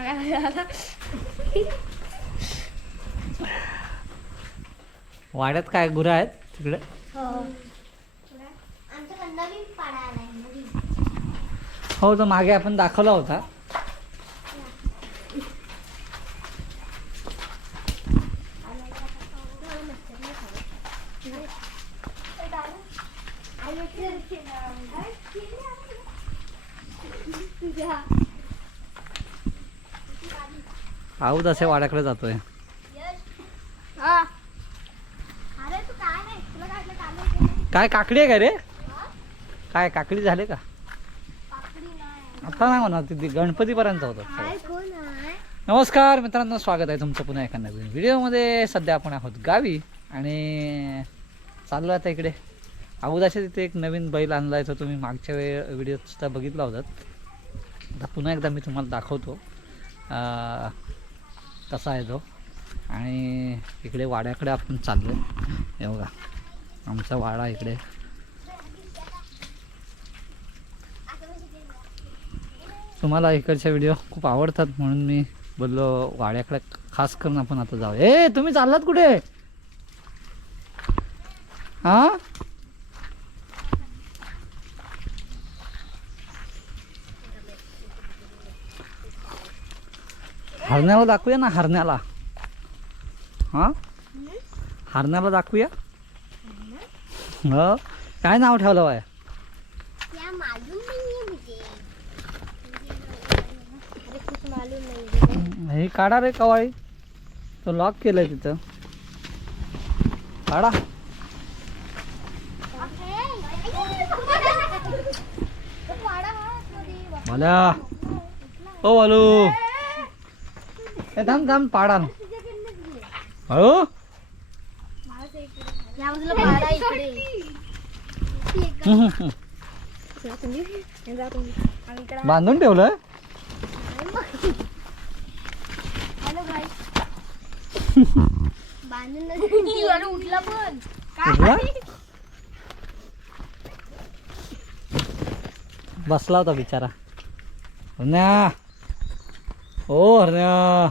वाड्यात काय गुरं आहेत तिकडे? नवीन हो तो मागे आपण दाखवला होता. आऊत असे वाड्याकडे जातोय. काय काकडी आहे का रे? काय काकडी झाले का? आता नाही म्हणा ती गणपतीपर्यंत होतं. नमस्कार मित्रांनो स्वागत आहे तुमचं पुन्हा एका नवीन व्हिडिओमध्ये. सध्या आपण आहोत गावी आणि चाललो आता इकडे. अगोदरच्या तिथे एक नवीन बैल आणला आहे तो तुम्ही मागच्या वेळ व्हिडिओत सुद्धा बघितला होता आता पुन्हा एकदा मी तुम्हाला दाखवतो. कसा आहे तो? आणि इकडे वाड्याकडे आपण चाललो आहे बघा आमचा वाडा इकडे. तुम्हाला इकडच्या व्हिडिओ खूप आवडतात म्हणून मी बोललो वाड्याकडे खास करून आपण आता जाऊ ए तुम्ही चाललात कुठे? हा? हरण्याला दाखवूया ना हरण्याला? हा? हरण्याला दाखवूया? हो? काय नाव ठेवलं बाय? हे काढा रे कवाळी. तो लॉक केलंय तिथं. काढा. मला ओ वालू. ए थांब थांब पाडा ना. हळू या बाजूला पाडा इकडे हम्म, हम्म, हम्म. बांधून हॅलो बांधून उठला पण उठला? बसला होता बिचारा हरण्या ओ हरण्या.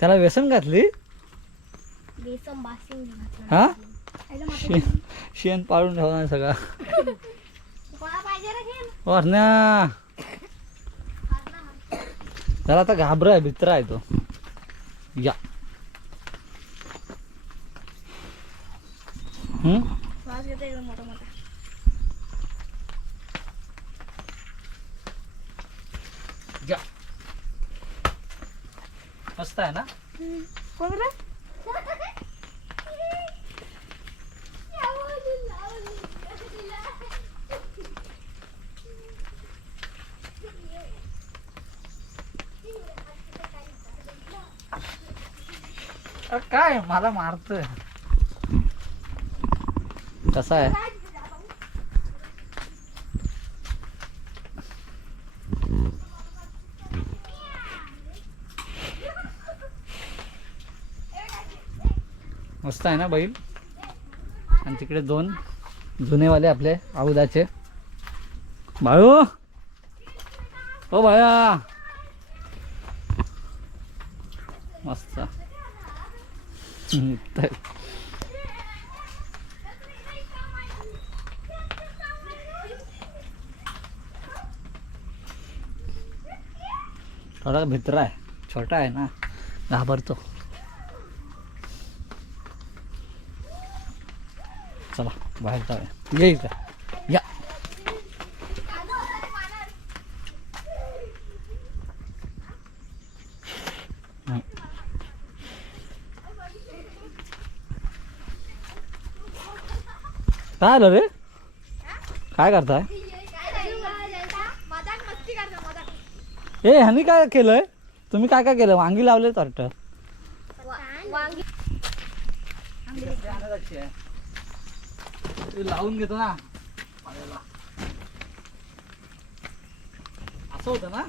त्याला व्यसन घातली? हा? शेण शेण पाळून ठेवणार सगळा. ओ हरण्या. त्याला आता घाबर आहे भित्र आहे तो. या. मोठा मस्त आहे ना? कोण रे अरे काय मला मारतोय. कसा आहे? मस्त आहे ना बैल? आणि तिकडे दोन जुनेवाले आपले आऊदाचे. भाऊ! ओ भाया! मस्त. थोडा भित्र आहे. छोटा आहे ना. घाबरतो. चला बाहेर जाऊया. ये इथं. या. काय आलं रे? काय करताय? ए ह्यानी काय केलंय? तुम्ही काय काय केलं? वांगी लावले वाटत. वांगी लावून घेतो ना. असं होतं ना?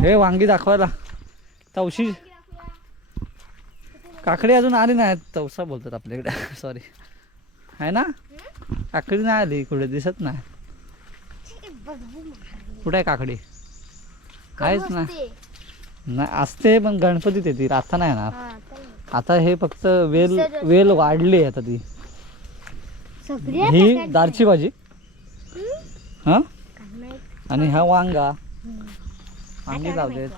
हे. वांगी दाखवायला. तवशी. काकडी अजून आली नाही तवसा बोलतात आपल्याकडे. सॉरी आहे ना? काकडी नाही आली. कुठे दिसत नाही. कुठे आहे काकडी? काहीच नाही. नाही असते पण गणपतीत येते आता नाही ना. आता हे फक्त वेल वेल वाढली आता ती. ही दारची भाजी. हा? आणि हा वांगा. वांगी लावलेत.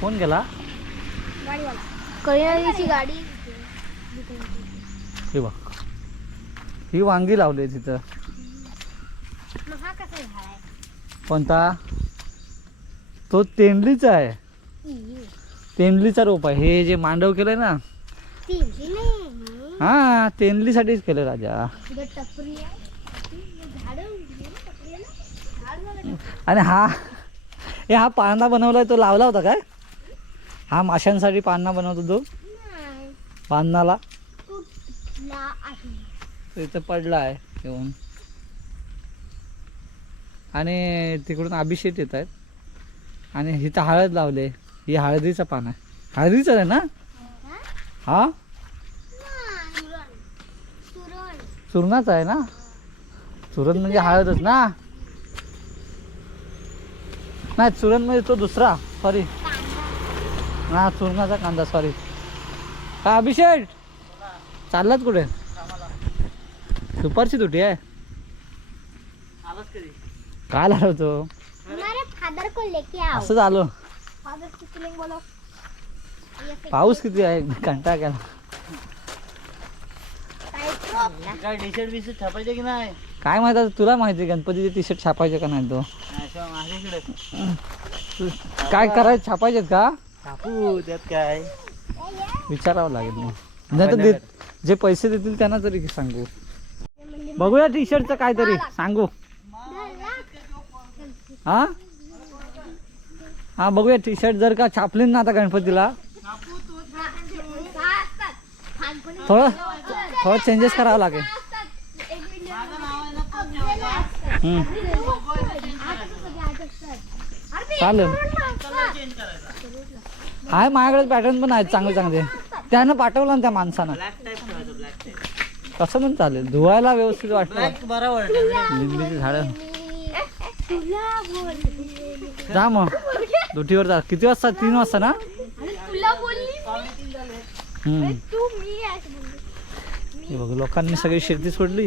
कोण गेला? कळीची गाडी. हे बघ. ही वांगी लावली तिथं. हा कोणता? तो तेंडलीचा आहे. तेंडलीचा रोप आहे. हे जे मांडव केलंय ना. हा तेंडलीसाठीच केलं राजा. इकडे टपरी आहे. झाडं उगली ना, टपरी आहे ना. झाड झालं आणि हा हे हा पाळणा बनवलाय तो लावला होता काय? हा माशांसाठी पाळणा बनवतो तो तो इथं पडला आहे येऊन. आणि तिकडून अभिषेक येत आहेत. आणि इथं हळद लावले. ही हळदीचं पान आहे. हळदीचं आहे ना? हा? चूर्णाच आहे ना? चूरण म्हणजे हळदच ना? नाही चूरण म्हणजे तो दुसरा. सॉरी. हा चूर्णाचा कांदा सॉरी का अभिषेक! चाललात कुठे? दुपारची तुटी आहे. काल आलो होतो. हमारे फादर को लेके आओ. असंच आलो पाऊस किती आहे? कंटाळा केला. टाइप काय टी शर्ट बिशर्ट छापायचे की नाही? काय माहीत आता तुला माहिती गणपतीचे टी शर्ट छापायचे का नाही तो? तू- काय करायचं छापायचेत का? त्यात काय? विचारावं लागेल मग. नाही तर देत जे पैसे देतील त्यांना तरी सांगू. बघूया टी शर्टचं काहीतरी. सांगू. हा? हा बघूया टी शर्ट जर का छापले ना आता गणपतीला. थोडं थोडं चेंजेस करावं लागेल. हम्म, चालेल. आहे माझ्याकडे पॅटर्न पण आहेत चांगले चांगले. त्यानं पाठवलं ना त्या माणसानं. कसं पण चालेल. धुवायला व्यवस्थित वाटतं. लिंबीची झाडं. जा मग. दुटीवर जा. किती वाजता? तीन वाजता ना? बघ लोकांनी सगळी शेती सोडली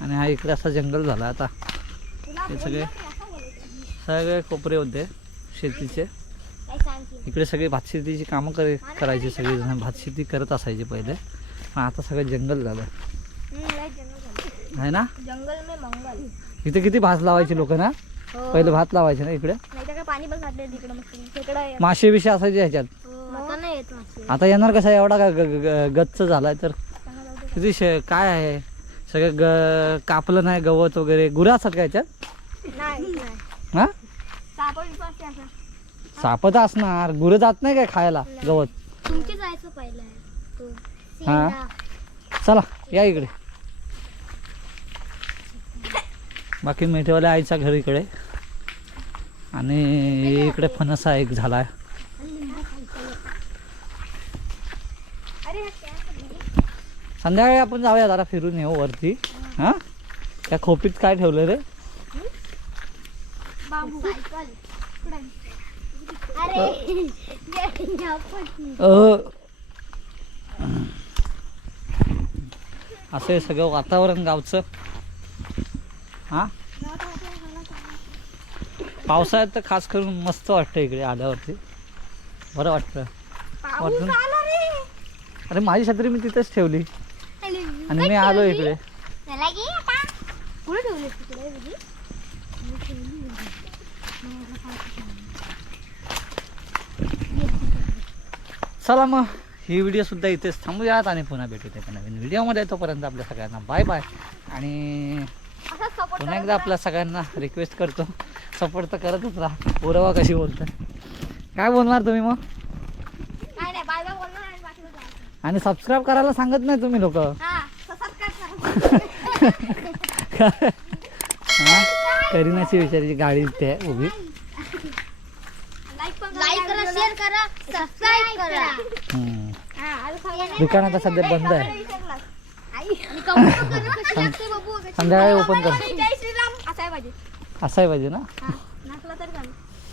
आणि हा इकडे असा जंगल झाला आता. हे सगळे सगळे कोपरे होते शेतीचे. इकडे सगळे भातशेतीची कामं करे करायचे सगळे जण भातशेती करत असायचे पहिले. पण आता सगळं जंगल झालं. आहे ना? जंगल में मंगल इथे किती भात लावायचे लोक ना? पहिले भात लावायचे ना इकडे. मासे बिशे असायचे ह्याच्यात. आता येणार कसा? एवढा का गच्च झालाय तर. किती शे काय आहे? सगळं ग कापलं नाही गवत वगैरे. गुरं असतात का याच्यात नाही नाही. हा? सापड विपास असा साप तर असणार गुरं जात नाही काय खायला गवत? तुमचे जायचं पहिलं आहे. तो हा. चला या इकडे. बाकी मिठेवाल्या आईच्या घर इकडे. आणि इकडे फणसा एक हा करणार? संध्याकाळी आपण जाऊया जरा फिरून येऊ वरती. हा? त्या खोपीत काय ठेवलं रे? असं आहे सगळं वातावरण गावचं. हा? पावसाळ्यात तर खास करून मस्त वाटतं इकडे आल्यावरती. बरं वाटतं. अरे माझी छत्री मी तिथेच ठेवली. आणि मी आलो इकडे. चला मग ही व्हिडिओसुद्धा इथेच थांबूयात आणि पुन्हा भेटू एका नवीन व्हिडिओमध्ये येतोपर्यंत आपल्या सगळ्यांना बाय बाय आणि पुन्हा एकदा आपल्या सगळ्यांना रिक्वेस्ट करतो. सपोर्ट तर करतच राहा. पुरावा कशी बोलतात. काय बोलणार तुम्ही मग? आणि सबस्क्राईब करायला सांगत नाही तुम्ही लोक. करीनाची विचारायची गाडी ते उभी. करा सबस्क्राईब करा. सध्या बंद आहे. संध्याकाळी ओपन कर. असाय पाहिजे. ना?